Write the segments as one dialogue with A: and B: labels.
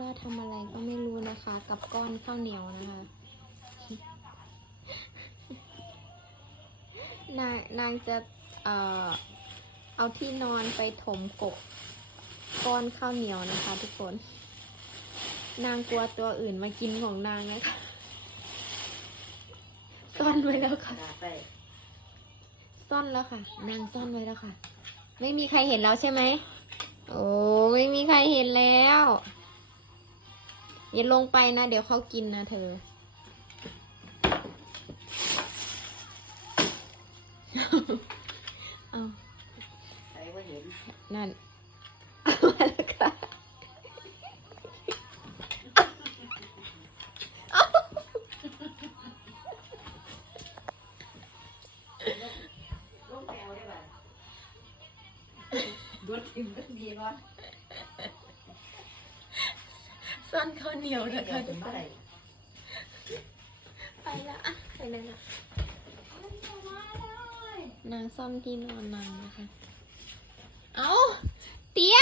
A: ราทำอะไรก็ไม่รู้นะคะ กับก้อนข้าวเหนียวนะคะ นางนางจะเอ่อเอาที่นอนไปถมกบก้อนข้าวเหนียวนะคะ ทุกคน นางกลัวตัวอื่นมากินของนางนะคะซ่อนไว้แล้วค่ะ ซ่อนแล้วค่ะ นางซ่อนไว้แล้วค่ะ ไม่มีใครเห็นแล้วใช่ไหม โอ้ไม่มีใครเห็นแล้ว อย่าลงไปนะ เดี๋ยวเขากินนะเธอ เอา
B: ใครว่าเห็น
A: นั่นมาแล้วค่ะเอา
B: ลงไปเอาได้ป่ะรถทิมก็ดีร้อน
A: ซ่อนข้าวเหนียวนะ
B: เดี๋
A: คะ
B: ยวถึงเมื่อไหร่
A: ไปละอะไปเลยนะนางซ่อมที่นอนนางนะคะ เอาเตี้ย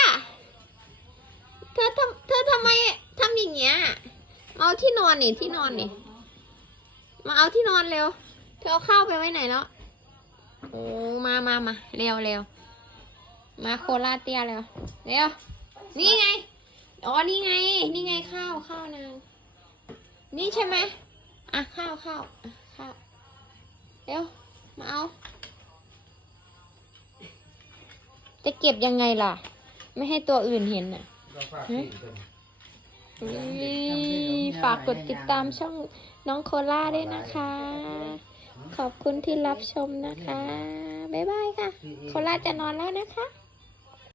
A: เธอทำเธอทำไมทำอย่างเงี้ยมาเอาที่นอนนี่ที่นอนนี่ มาเอาที่นอนเร็ว เธอเอาข้าวไปไว้ไหนแล้ว โอ้ มามามาเร็วเร็วมาโคราชเตี้ยเร็ว เร็ว นี่ไง อ๋อ นี่ไง นี่ไงข้าวข้าวนางนี่ใช่ไหมอะข้าวข้าวอะข้าวเร็วมาเอา จะเก็บยังไงล่ะ ไม่ให้ตัวอื่นเห็นน่ะ
C: เราฝากที่ตัวนี้
A: อุ๊ยฝากกดติดตามช่องน้องโคล่าด้วยนะคะ ขอบคุณที่รับชมนะคะ บ๊ายบายค่ะ โคล่าจะนอนแล้วนะคะ